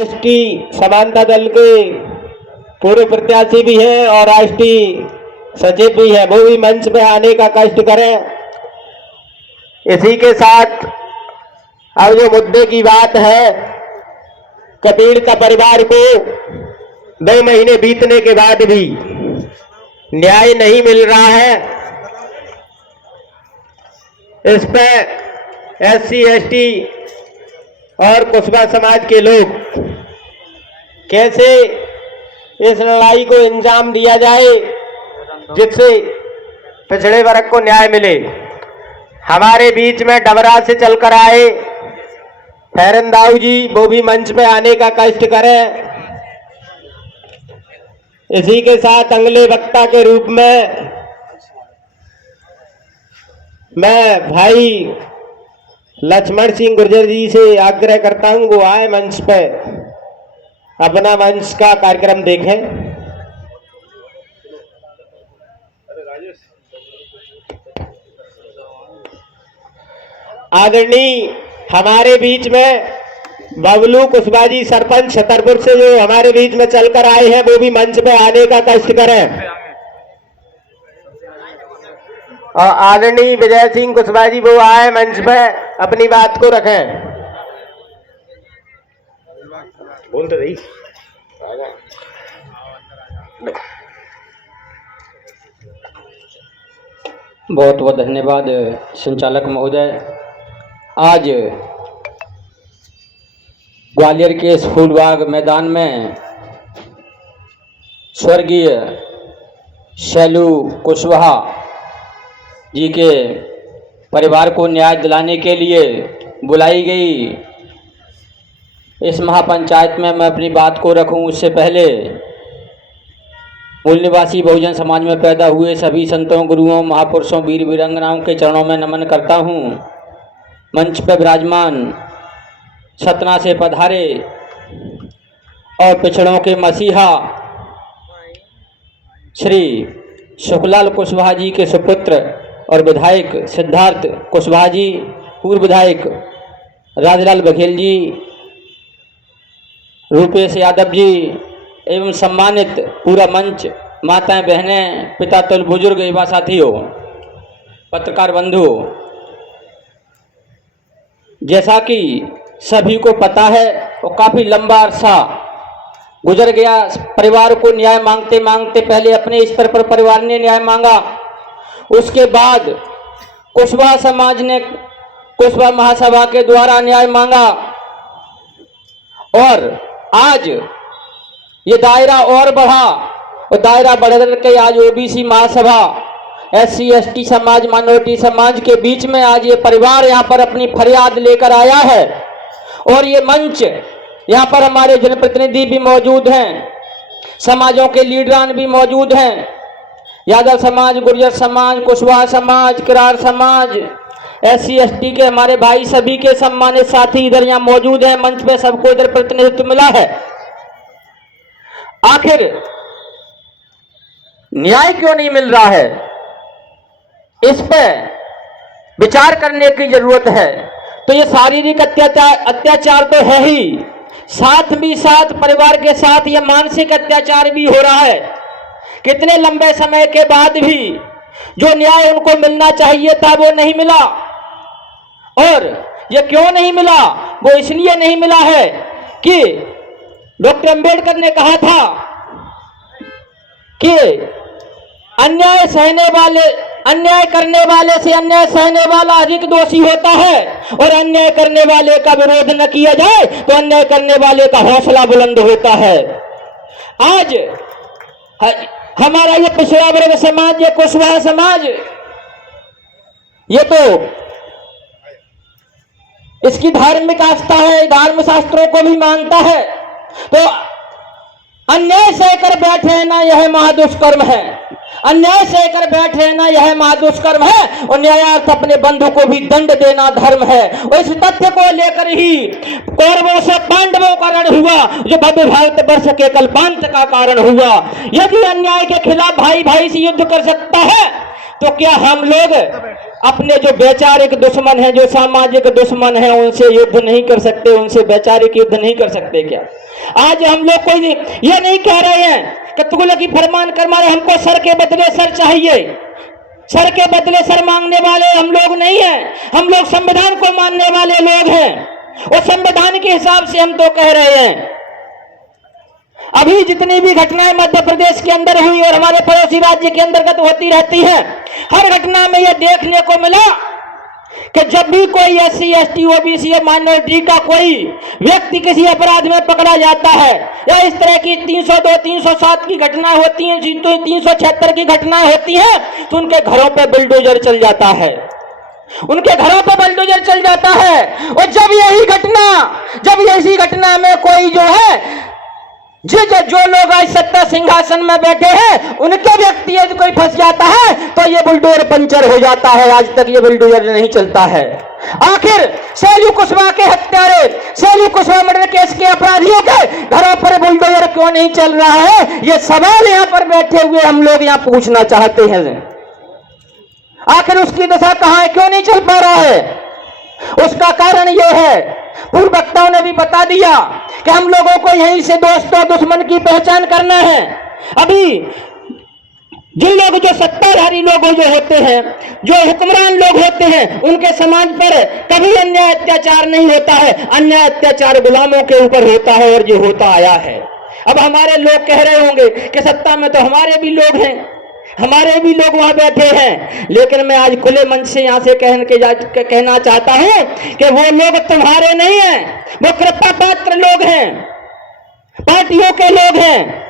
राष्ट्रीय समानता दल के पूर्व प्रत्याशी भी हैं और राष्ट्रीय सचिव भी है, वो भी मंच पे आने का कष्ट करें। इसी के साथ अब जो मुद्दे की बात है कि पीड़िता परिवार को 2 महीने बीतने के बाद भी न्याय नहीं मिल रहा है, इस पे SC ST और कुशवाहा समाज के लोग कैसे इस लड़ाई को अंजाम दिया जाए जिससे पिछड़े वर्ग को न्याय मिले। हमारे बीच में डबरा से चलकर आए फैरन दाऊ जी, वो भी मंच पे आने का कष्ट करें। इसी के साथ अगले वक्ता के रूप में मैं भाई लक्ष्मण सिंह गुर्जर जी से आग्रह करता हूं वो आए मंच पे, अपना मंच का कार्यक्रम देखें। आदरणीय हमारे बीच में बबलू कुशवाहा जी सरपंच छतरपुर से जो हमारे बीच में चलकर आए हैं, वो भी मंच पे आने का कष्ट करें। और आदरणीय विजय सिंह कुशवाहा जी वो आए मंच पे, अपनी बात को रखें। बोलते रही। बहुत बहुत धन्यवाद संचालक महोदय। आज ग्वालियर के इस फूलबाग मैदान में स्वर्गीय शैलू कुशवाहा जी के परिवार को न्याय दिलाने के लिए बुलाई गई इस महापंचायत में मैं अपनी बात को रखूं, उससे पहले मूल निवासी बहुजन समाज में पैदा हुए सभी संतों, गुरुओं, महापुरुषों, वीर वीरांगनाओं के चरणों में नमन करता हूं। मंच पर विराजमान सतना से पधारे और पिछड़ों के मसीहा श्री सुखलाल कुशवाहा जी के सुपुत्र और विधायक सिद्धार्थ कुशवाहा जी, पूर्व विधायक राजलाल बघेल जी, रूपेश यादव जी एवं सम्मानित पूरा मंच, माताएं, बहनें, पिता तुल्य बुजुर्ग एवं साथियों, पत्रकार बंधु, जैसा कि सभी को पता है और काफ़ी लंबा अरसा गुजर गया परिवार को न्याय मांगते मांगते। पहले अपने स्तर पर परिवार ने न्याय मांगा, उसके बाद कुशवाहा समाज ने कुशवाहा महासभा के द्वारा न्याय मांगा और आज ये दायरा और बढ़ा और दायरा बढ़ के आज OBC महासभा, SC ST समाज, माइनॉरिटी समाज के बीच में आज ये परिवार यहाँ पर अपनी फरियाद लेकर आया है। और ये मंच यहाँ पर हमारे जनप्रतिनिधि भी मौजूद हैं, समाजों के लीडरान भी मौजूद हैं, यादव समाज, गुर्जर समाज, कुशवाहा समाज, किरार समाज, SC ST के हमारे भाई, सभी के सम्मानित साथी इधर यहाँ मौजूद हैं। मंच पे सबको इधर प्रतिनिधित्व मिला है। आखिर न्याय क्यों नहीं मिल रहा है, इस पे विचार करने की जरूरत है। तो ये शारीरिक अत्याचार तो है ही, साथ भी साथ परिवार के साथ ये मानसिक अत्याचार भी हो रहा है। कितने लंबे समय के बाद भी जो न्याय उनको मिलना चाहिए था वो नहीं मिला। और ये क्यों नहीं मिला, वो इसलिए नहीं मिला है कि डॉक्टर अंबेडकर ने कहा था कि अन्याय करने वाले से अन्याय सहने वाला अधिक दोषी होता है और अन्याय करने वाले का विरोध न किया जाए तो अन्याय करने वाले का हौसला बुलंद होता है। आज हमारा ये पिछड़ा वर्ग समाज, ये कुशवाहा समाज, ये तो इसकी धार्मिक आस्था है, धर्म शास्त्रों को भी मानता है। तो अन्याय सहकर बैठे ना यह महादुष्कर्म है, अन्याय सहकर बैठे ना यह महादुष्कर्म है और न्यायार्थ अपने बंधु को भी दंड देना धर्म है। और इस तथ्य को लेकर ही कौरवों से पांडवों का रण हुआ, जो भव्य भारत वर्ष के कल्पांत का कारण हुआ। यदि अन्याय के खिलाफ भाई भाई से युद्ध कर सकता है तो क्या हम लोग अपने जो वैचारिक दुश्मन हैं, जो सामाजिक दुश्मन हैं, उनसे युद्ध नहीं कर सकते, उनसे वैचारिक युद्ध नहीं कर सकते क्या? आज हम लोग कोई ये नहीं कह रहे हैं कि तुगलकी फरमान कर मारे, हमको सर के बदले सर चाहिए। सर के बदले सर मांगने वाले हम लोग नहीं हैं, हम लोग संविधान को मानने वाले लोग हैं और संविधान के हिसाब से हम तो कह रहे हैं। अभी जितनी भी घटनाएं मध्य प्रदेश के अंदर हुई और हमारे पड़ोसी राज्य के अंतर्गत होती रहती हैं, हर घटना में यह देखने को मिला कि जब भी कोई SC ST OBC और माइनॉरिटी का कोई व्यक्ति किसी अपराध में पकड़ा जाता है या इस तरह की 302 307 की घटना होती है, 376 की घटनाएं होती हैं, तो उनके घरों पर बुलडोजर चल जाता है, उनके घरों पर बुलडोजर चल जाता है। और जब यही घटना में कोई जो है जो लोग आज सत्ता सिंहासन में बैठे हैं, उनके व्यक्ति यदि कोई फंस जाता है तो ये बुलडोजर पंचर हो जाता है। आज तक ये बुलडोजर नहीं चलता है। आखिर शैलू कुशवाहा के हत्यारे, शैलू कुशवाहा मर्डर केस के अपराधियों के घरों पर बुलडोजर क्यों नहीं चल रहा है? ये सवाल यहाँ पर बैठे हुए हम लोग यहाँ पूछना चाहते हैं। आखिर उसकी दशा कहां है, क्यों नहीं चल पा रहा है? उसका कारण यह है, पूर्व वक्ताओं ने भी बता दिया कि हम लोगों को यहीं से दोस्त और दुश्मन की पहचान करना है। अभी जिन लोग जो सत्ताधारी लोग जो होते हैं, जो हुक्मरान लोग होते हैं, उनके समाज पर कभी अन्याय अत्याचार नहीं होता है। अन्याय अत्याचार गुलामों के ऊपर होता है और जो होता आया है। अब हमारे लोग कह रहे होंगे कि सत्ता में तो हमारे भी लोग हैं, हमारे भी लोग वहां बैठे हैं, लेकिन मैं आज खुले मंच से यहां से कहना चाहता हूं कि वो लोग तुम्हारे नहीं हैं, वो कृपा पात्र लोग हैं, पार्टियों के लोग हैं।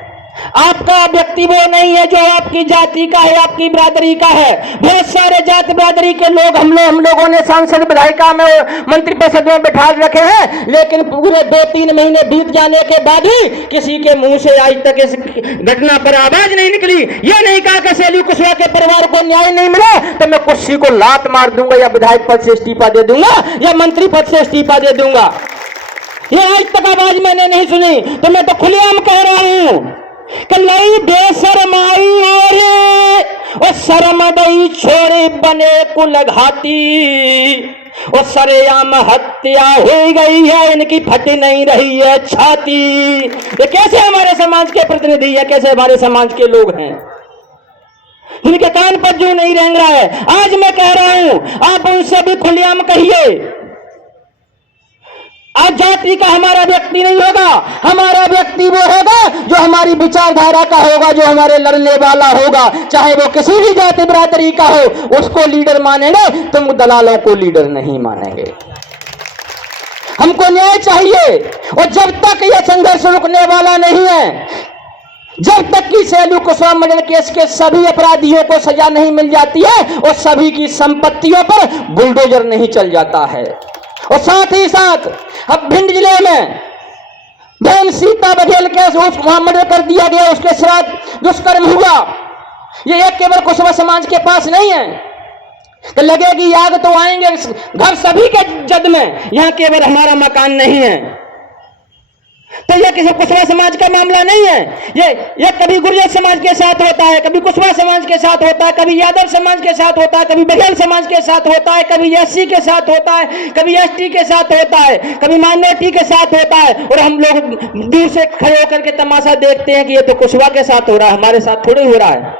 आपका व्यक्ति वो नहीं है जो आपकी जाति का है, आपकी बिरादरी का है। बहुत सारे जाति बिरादरी के लोग हम लोगों ने सांसद विधायिका में मंत्री परिषद में बैठा रखे हैं, लेकिन पूरे 2-3 महीने बीत जाने के बाद ही किसी के मुंह से आज तक इस घटना पर आवाज नहीं निकली। ये नहीं कहा कि शैलू कुशवाहा के परिवार को न्याय नहीं मिला तो मैं कुर्सी को लात मार दूंगा या विधायक पद से इस्तीफा दे दूंगा या मंत्री पद से इस्तीफा दे दूंगा। ये आज तक आवाज मैंने नहीं सुनी। तो मैं तो खुलेआम कह रहा हूं कि नई बेशरमाई और शर्मदई छोड़े बने कुल घाती और सरेआम हत्या हो गई है, इनकी फट नहीं रही है छाती। ये कैसे हमारे समाज के प्रतिनिधि है, कैसे हमारे समाज के लोग हैं जिनके कान पर जो नहीं रेंग रहा है। आज मैं कह रहा हूं, आप उनसे भी खुलेआम कहिए। आज जाति का हमारा व्यक्ति नहीं होगा, हमारा व्यक्ति वो होगा जो हमारी विचारधारा का होगा, जो हमारे लड़ने वाला होगा, चाहे वो किसी भी जाति बिरादरी का हो, उसको लीडर मानेंगे। तुम दलालों को लीडर नहीं मानेंगे। हमको न्याय चाहिए और जब तक यह संघर्ष रुकने वाला नहीं है, जब तक कि शैलू कुशवाहा मर्डर केस के सभी अपराधियों को सजा नहीं मिल जाती है और सभी की संपत्तियों पर बुलडोजर नहीं चल जाता है। और साथ ही साथ अब भिंड जिले में बहन सीता बघेल के वहां मर्डर कर दिया गया, उसके साथ दुष्कर्म हुआ। ये एक केवल कुशवाहा समाज के पास नहीं है कि लगेगी आग तो आएंगे घर सभी के जद में, यहां केवल हमारा मकान नहीं है। तो यह किसी कुशवाहा समाज का मामला नहीं है। ये कभी गुर्जर समाज के साथ होता है, कभी कुशवाहा समाज के साथ होता है, कभी यादव समाज के साथ होता है, कभी बघेल समाज के साथ होता है, कभी SC के साथ होता है, कभी ST के साथ होता है, कभी माइनॉरिटी के साथ होता है। और हम लोग दूर से खड़े होकर के तमाशा देखते हैं कि ये तो कुशवाहा के साथ हो रहा है, हमारे साथ थोड़ी हो रहा है।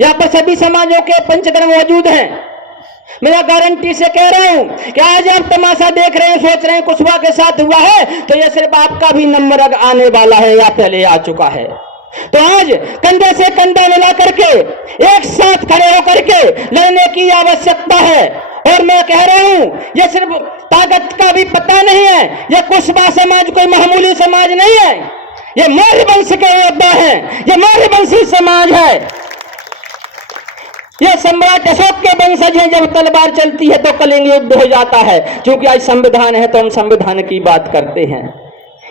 यहाँ पर सभी समाजों के पंचधर्म मौजूद हैं। मैं गारंटी से कह रहा हूं कि आज आप तमाशा देख रहे हैं, सोच रहे हैं कुशवाहा के साथ हुआ है, तो यह सिर्फ आपका भी नंबर आने वाला है या पहले आ चुका है। तो आज कंधे से कंधा मिला करके एक साथ खड़े होकर के लड़ने की आवश्यकता है। और मैं कह रहा हूं, यह सिर्फ ताकत का भी पता नहीं है, यह कुशवाहा समाज कोई मामूली समाज नहीं है, यह मौर्य वंश के योद्धा है, यह मौर्य वंशी समाज है। यह सम्राट अशोक के वंशज हैं। जब तलवार चलती है तो कलिंग युद्ध हो जाता है। क्योंकि आज संविधान है तो हम संविधान की बात करते हैं।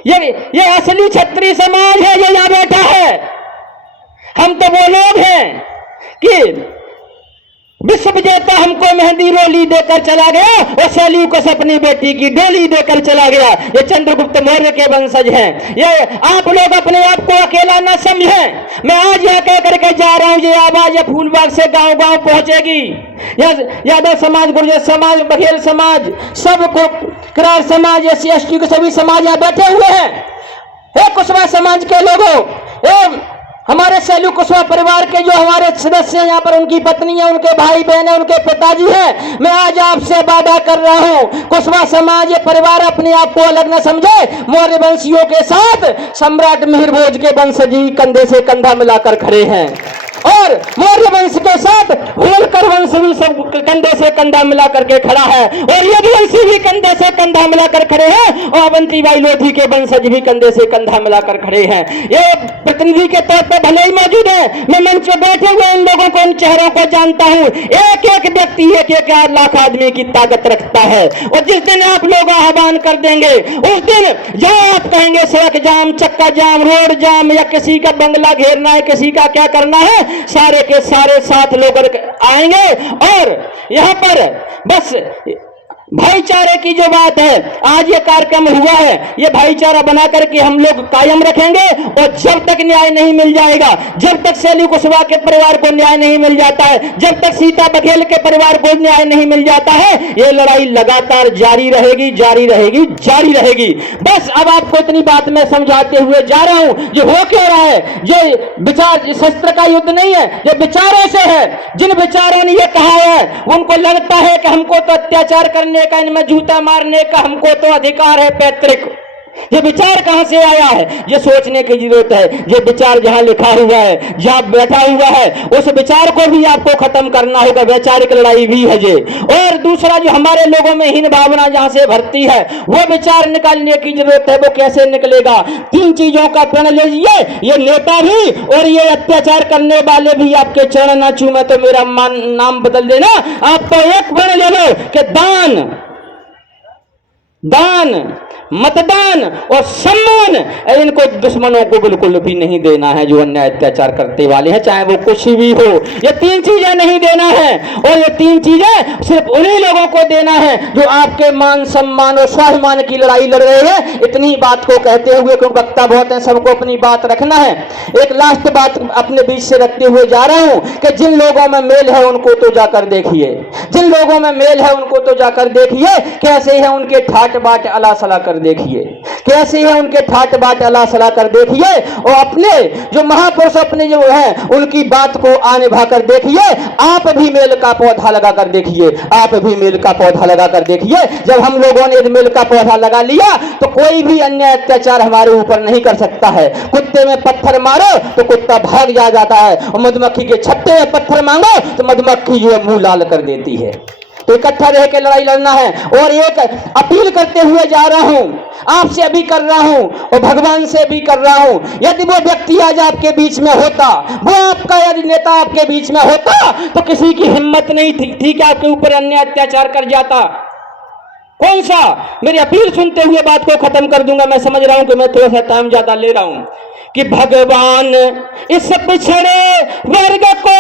ये असली क्षत्रिय समाज है जो यहां बैठा है। हम तो वो लोग हैं कि विश्व विजेता हमको मेहंदी रोली देकर चला गया और शैलू को अपनी बेटी की डोली देकर चला गया। ये चंद्रगुप्त मौर्य के वंशज हैं। ये आप लोग अपने आप को अकेला न समझें। मैं आज यह कह करके जा रहा हूं, ये आवाज फूलबाग से गांव गांव पहुंचेगी। यादव समाज, गुर्जर समाज, बघेल समाज, सबको, किरार समाज, SC ST के सभी समाज यहाँ बैठे हुए हैं। हे कुशवाहा समाज के लोगों, हमारे सैलू कुशवाहा परिवार के जो हमारे सदस्य हैं यहाँ पर, उनकी पत्नी है, उनके भाई बहन है, उनके पिताजी हैं, मैं आज आपसे वादा कर रहा हूँ, कुशवाहा समाज ये परिवार अपने आप को अलग न समझे। मौर्य वंशियों के साथ सम्राट मिहिर भोज के वंशज जी कंधे से कंधा मिलाकर खड़े हैं, और मौर्य वंश के साथ होलकर वंश भी सब कंधे से कंधा मिला करके खड़ा है, और यदुवंशी भी कंधे से कंधा मिलाकर खड़े हैं, और अवंतीबाई लोधी के वंशज भी कंधे से कंधा मिलाकर खड़े हैं। ये प्रतिनिधि के तौर पर भले ही मौजूद है, मैं मंच पे बैठे हुए इन लोगों को, इन चेहरों को जानता हूं। एक एक व्यक्ति 1-1 लाख आदमी की ताकत रखता है, और जिस दिन आप लोग आह्वान कर देंगे, उस दिन जहां आप कहेंगे सड़क जाम, चक्का जाम, रोड जाम, या किसी का बंगला घेरना है, किसी का क्या करना है, सारे के सारे साथ लोग आएंगे, और यहां पर बस भाईचारे की जो बात है, आज ये कार्यक्रम हुआ है, ये भाईचारा बना करके हम लोग कायम रखेंगे, और जब तक न्याय नहीं मिल जाएगा, जब तक सैलू कुशवाहा के परिवार को न्याय नहीं मिल जाता है, जब तक सीता बघेल के परिवार को न्याय नहीं मिल जाता है, ये लड़ाई लगातार जारी रहेगी, जारी रहेगी, जारी रहेगी। बस अब आपको इतनी बात मैं समझाते हुए जा रहा हूं, जो हो क्यों रहा है, ये विचार शस्त्र का युद्ध नहीं है, ये विचारों से है। जिन विचारों ने ये कहा है, उनको लगता है कि हमको तो अत्याचार करने का, इनमें जूता मारने का हमको तो अधिकार है पैतृक। ये विचार कहां से आया है, ये सोचने की जरूरत है। ये विचार जहां लिखा हुआ है, जहां बैठा हुआ है, उस विचार को भी आपको खत्म करना होगा। वैचारिक लड़ाई भी है ये। और दूसरा, जो हमारे लोगों में हीन भावना जहां से भरती है, वो विचार निकालने की जरूरत है। वो कैसे निकलेगा? 3 चीजों का प्रण लीजिए, ये नेता भी और ये अत्याचार करने वाले भी आपके चरण ना चूमे तो मेरा नाम बदल देना। आप तो एक प्रण ले लो कि दान, मतदान और सम्मान, इनको दुश्मनों को बिल्कुल भी नहीं देना है, जो अन्याय अत्याचार करते वाले हैं, चाहे वो कुछ भी हो। ये 3 चीजें नहीं देना है, और ये 3 चीजें सिर्फ उन्हीं लोगों को देना है जो आपके मान सम्मान और स्वाभिमान की लड़ाई लड़ रहे हैं। इतनी बात को कहते हुए, क्योंकि वक्ता बहुत है, सबको अपनी बात रखना है, एक लास्ट बात अपने बीच से रखते हुए जा रहा हूं कि जिन लोगों में मेल है उनको तो जाकर देखिए, जिन लोगों में मेल है उनको तो जाकर देखिए, कैसे है उनके ठाट बाट अला सला कर देखिए, कैसे है उनके ठाट बाट अला सला कर देखिए, और अपने जो महापुरुष अपने जो है उनकी बात को आने भाकर देखिए। आप भी मेल का पौधा लगा कर देखिए, आप भी मेल का पौधा लगा कर देखिए। जब हम लोगों ने मेल का पौधा लगा लिया तो कोई भी अन्याय अत्याचार हमारे ऊपर नहीं कर सकता है। कुत्ते में पत्थर मारो तो कुत्ता भाग जाता है, और मधुमक्खी के छत्ते में पत्थर मांगो तो मधुमक्खी जो है मुंह लाल कर देती है। तो इकट्ठा रह के लड़ाई लड़ना है। और एक अपील करते हुए जा रहा हूं, आपसे भी कर रहा हूं और भगवान से भी कर रहा हूं, यदि वो व्यक्ति आज आपके बीच में होता, वो आपका यदि नेता आपके बीच में होता, तो किसी की हिम्मत नहीं थी कि आपके ऊपर अन्याय अत्याचार कर जाता। कौन सा? मेरी अपील सुनते हुए बात को खत्म कर दूंगा। मैं समझ रहा हूं कि मैं थोड़ा सा टाइम ज्यादा ले रहा हूं, कि भगवान इस पिछड़े वर्ग को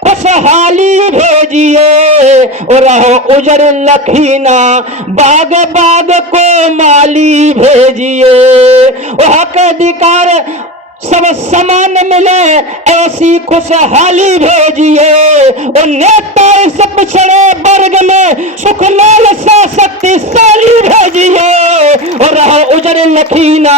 खुशहाली भेजिए, और रहो उजर लखीना बाग बाग को माली भेजिए, और हक अधिकार सब समान मिले ऐसी खुशहाली भेजिए, और नेता इस पिछड़े वर्ग में सुख लाल सा शक्तिशाली भेजिए, और रहो उजर लखीना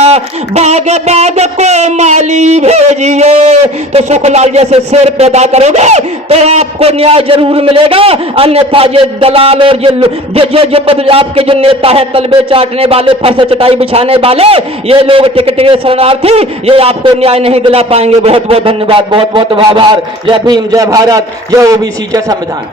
बाग बाग को माली भेजिए। तो सुखलाल जैसे शेर पैदा करोगे तो आपको न्याय जरूर मिलेगा, अन्यथा ये दलाल और ये आपके जो नेता है, तलबे चाटने वाले, फर्श चटाई बिछाने वाले, ये लोग टिकट के शरणार्थी, ये आपको न्याय नहीं दिला पाएंगे। बहुत बहुत धन्यवाद, बहुत बहुत आभार। जय भीम, जय भारत, जय ओबीसी, जय संविधान।